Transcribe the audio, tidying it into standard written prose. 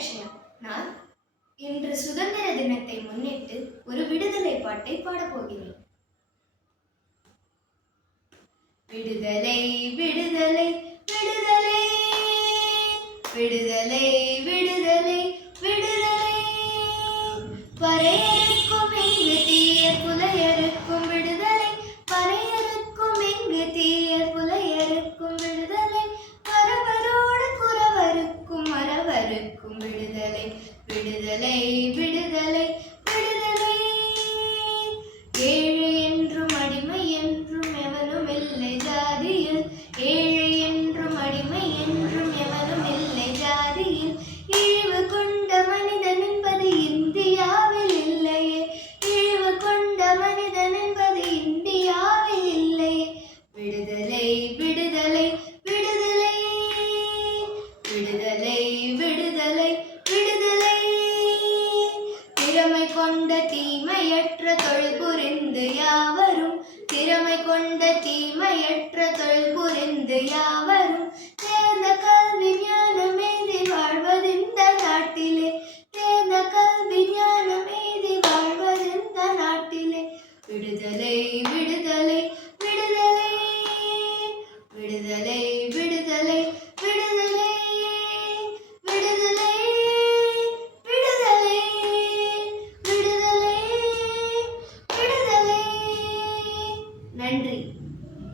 அக்ஷயா. நான் இன்று சுதந்திர தினத்தை முன்னிட்டு ஒரு விடுதலை பாட்டை பாடப்போகிறேன். விடுதலை விடுதலை விடுதலை விடுதலை விடுதலை விடுதலை பறையறுக்கும் இங்கு தீயர் புலையறுக்கும் விடுதலை பறையறுக்கும் இங்கு தீயர் புலையறுக்கும் விடுதலை பரவரோடு குறவருக்கும் மறவருக்கும் விடுதலை விடுதலை விடுதலை விடுதலை ஏழை என்றும் அடிமை என்றும் எவனும் இல்லை ஜாதியில் ஏழை என்றும் அடிமை என்றும் எவனும் இல்லை ஜாதியில் இழிவு கொண்ட மனிதன் என்பது இந்தியாவில் இல்லையே இழிவு கொண்ட மனிதன் என்பது இந்தியாவில் இல்லையே விடுதலை விடுதலை விடுதலை விடுதலை விடுதலை விடுதலை திறமை கொண்ட தீமையற்ற தொழில் புரிந்து யாவரும் திறமை கொண்ட தீமையற்ற தொழில் புரிந்து யாவரும்